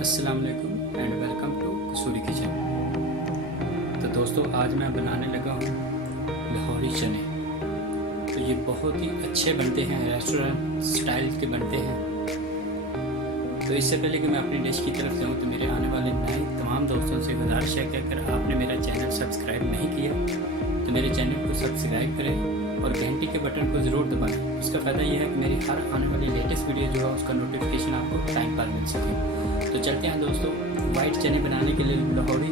अस्सलाम वालेकुम and welcome to Kasuri kitchen. तो दोस्तों, आज मैं बनाने लगा हूँ लाहौरी चने। तो ये बहुत ही अच्छे बनते हैं, रेस्टोरेंट स्टाइल के बनते हैं। तो इससे पहले कि मैं अपनी डिश की तरफ जाऊँ, तो मेरे आने वाले नए तमाम दोस्तों से गुजारिश है कि अगर आपने मेरा चैनल सब्सक्राइब नहीं किया तो मेरे चैनल को सब्सक्राइब करें और घंटी के बटन को ज़रूर दबाएं। उसका फ़ायदा यह है कि मेरी हर आने वाली लेटेस्ट वीडियो जो है उसका नोटिफिकेशन आपको टाइम पर मिल सके। तो चलते हैं दोस्तों, वाइट चने बनाने के लिए, लाहौरी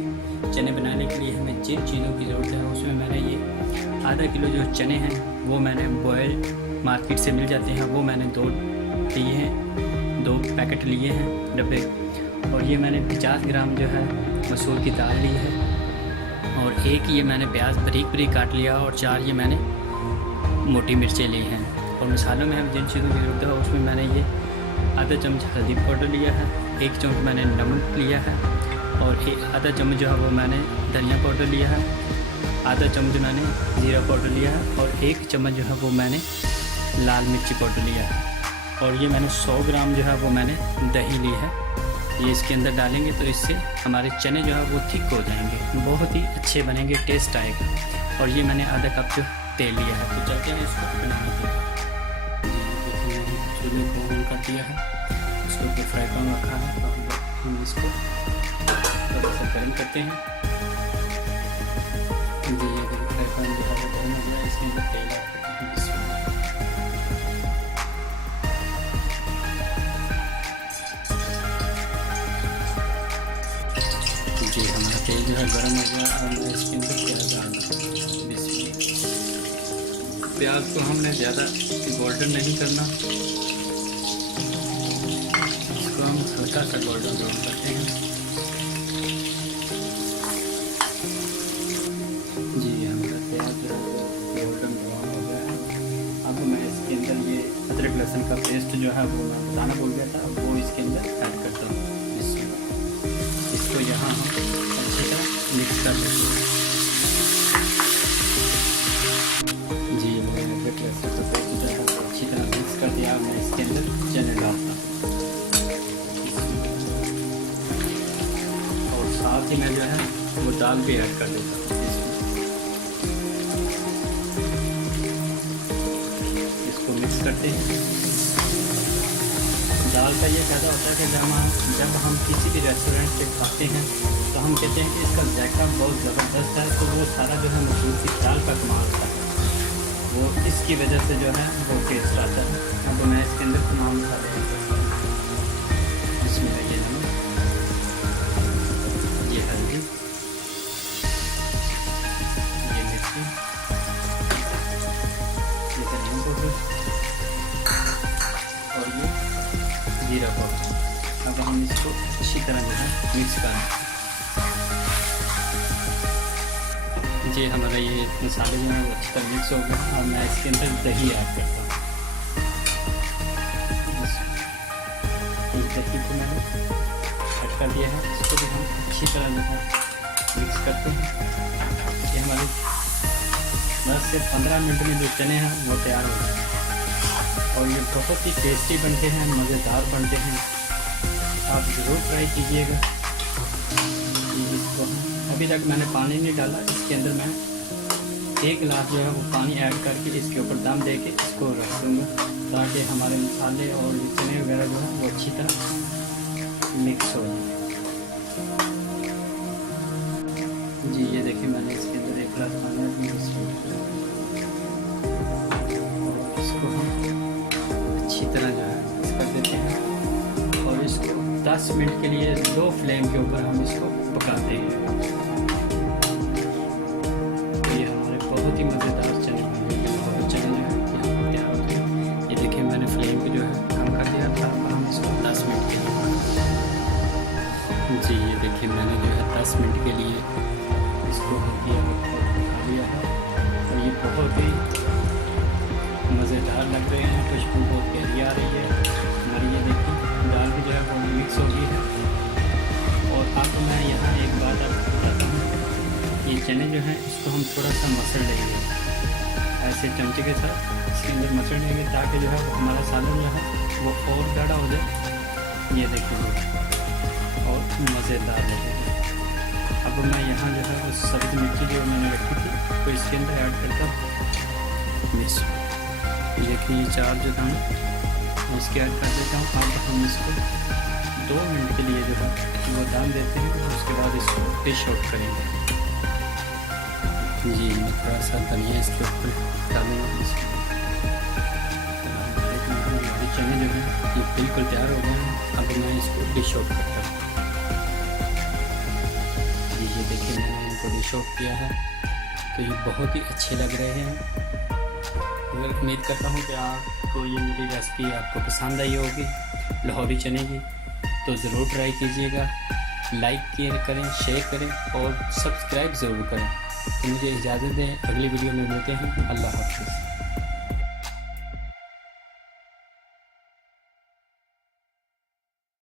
चने बनाने के लिए हमें जिन चीज़ों की ज़रूरत है उसमें मैंने ये आधा किलो जो चने हैं वो मैंने बॉयल मार्केट से मिल जाते हैं, वो मैंने दो पैकेट लिए हैं डब्बे। और ये मैंने 50 ग्राम जो है मसूर की दाल ली है, और एक ये मैंने प्याज बारीक बारीक काट लिया, और 4 ये मैंने मोटी मिर्चें ली हैं। और मसालों में हम जिन चीज़ों की ज़रूरत है उसमें मैंने ये आधा चम्मच हल्दी पाउडर लिया है, 1 चम्मच मैंने नमक लिया है, और आधा चम्मच जो है वो मैंने धनिया पाउडर लिया है, आधा चम्मच मैंने जीरा पाउडर लिया है, और 1 चम्मच जो है वो मैंने लाल मिर्ची पाउडर लिया है। और ये मैंने 100 ग्राम जो है वो मैंने दही ली है। ये इसके अंदर डालेंगे तो इससे हमारे चने जो है वो थिक हो जाएंगे, बहुत ही अच्छे बनेंगे, टेस्ट आएगा। और ये मैंने आधा कप जो तेल लिया है। तो चलते हैं इसको बनाने के लिए। चूल्हे को ऑन कर दिया है, इसके ऊपर फ्राई पैन रखा है, तो हम इसको थोड़ा सा गर्म करते हैं। जी, ये फ्राई पैन जो है गर्म हो गया, इसके अंदर तेल ऐड करते हैं। जी, हमारा तेल जो है गर्म हो गया, और मैं इसके अंदर प्याज डाल दूँ। प्याज को हमने ज़्यादा गोल्डन नहीं करना, इसको हम हल्का सा गोल्डन ब्राउन करते हैं। जी, हमारा प्याज गोल्डन ब्राउन हो गया है। अब मैं इसके अंदर ये अदरक लहसुन का पेस्ट जो है वो मैं बताना भूल गया था, वो इसके अंदर ऐड करता हूँ। इसको यहाँ हम अच्छी तरह मिक्स कर लेते हैं। जी, मैंने अदरक लहसुन का पेस्ट जो है वो अच्छी तरह मिक्स कर दिया। मैं इसके अंदर चने डालता हूँ, और साथ ही मैं जो है वो दाल भी ऐड कर देता हूँ। इसको मिक्स करते हैं। दाल का ये फ़ायदा होता है कि जब हम किसी भी रेस्टोरेंट से खाते हैं तो हम कहते हैं कि इसका जायका बहुत ज़बरदस्त है, तो वो सारा जो है मसूर की दाल का कमाल होता है, वो इसकी वजह से जो है वो टेस्ट आता है। अब मैं इसके अंदर तमाम मसाले इसमें ये नमक, ये हल्दी, ये मिर्ची, ये धनिया पाउडर, और ये जीरा पाउडर। अब हम इसको अच्छी तरह जो है मिक्स करें। जी, हमारा ये मसाले जो हैं वो अच्छी तरह मिक्स हो गए, और मैं इसके अंदर दही ऐड करता हूँ। इस दही को मैंने ऐड कर दिया है, इसको भी हम अच्छी तरह जो है मिक्स करते हैं। ये हमारे 10 से 15 मिनट में जो चने हैं वो तैयार हो जाए, और ये बहुत ही टेस्टी बनते हैं, मज़ेदार बनते हैं। आप ज़रूर ट्राई कीजिएगा। इसको अभी तक मैंने पानी नहीं डाला, इसके अंदर मैं 1 गिलास जो है वो पानी ऐड करके इसके ऊपर दम दे के इसको रख दूँगा, ताकि हमारे मसाले और चने वगैरह जो है वो अच्छी तरह मिक्स हो जाए। जी, ये देखिए मैंने इसके अंदर 1 गिलास पानी ऐड किया, इसको हम अच्छी तरह जो है मिक्स कर देते हैं, और इसको 10 मिनट के लिए लो फ्लेम के ऊपर हम इसको पकाते हैं। ये हमारे बहुत ही मज़ेदार चने बनेंगे, और चने जो है यहाँ तैयार हो गए। ये देखिए मैंने फ्लेम को जो है कम कर दिया था, और हम इसको 10 मिनट के लिए पकाते हैं। जी, ये देखिए मैंने जो है 10 मिनट के लिए इसको पका लिया है, और ये बहुत ही मज़ेदार लग रहे हैं, खुशबू बहुत प्यारी आ रही है हमारी। ये देखिए दाल भी जो है वो मिक्स हो गई है। और अब मैं यहाँ एक बात आपको बताता हूँ, ये चने जो हैं इसको हम थोड़ा सा मसल लेंगे, ऐसे चमचे के साथ इसके अंदर मसल लेंगे, ताकि जो है वो हमारा सालन जो है वो और गाढ़ा हो जाए। ये देखिए, मज़ेदार लगेगा। अब मैं यहाँ जो है उस सब्ज़ मिर्ची जो मैंने रखी थी तो इसके अंदर ऐड करता हूँ मिर्च। देखिए ये 4 जो था ना इसके ऐड कर देता हूँ। अब हम इसको 2 मिनट के लिए जो है वो डाल देते हैं और उसके बाद इसको डिश आउट करेंगे। जी मैं थोड़ा सा धनिया इसके ऊपर डालूँगा। चने जो हैं ये बिल्कुल तैयार हो गए हैं। अब मैं इसको डिश आउट करता हूँ। ये देखिए मैंने इनको डिश आउट किया है तो ये बहुत ही अच्छे लग रहे हैं। मैं उम्मीद करता हूँ कि आपको ये मेरी रेसिपी आपको पसंद आई होगी लाहौरी चने की। तो ज़रूर ट्राई कीजिएगा, लाइक करें, शेयर करें और सब्सक्राइब ज़रूर करें। तो मुझे इजाज़त दें, अगली वीडियो में मिलते हैं। अल्लाह हाफ़िज़।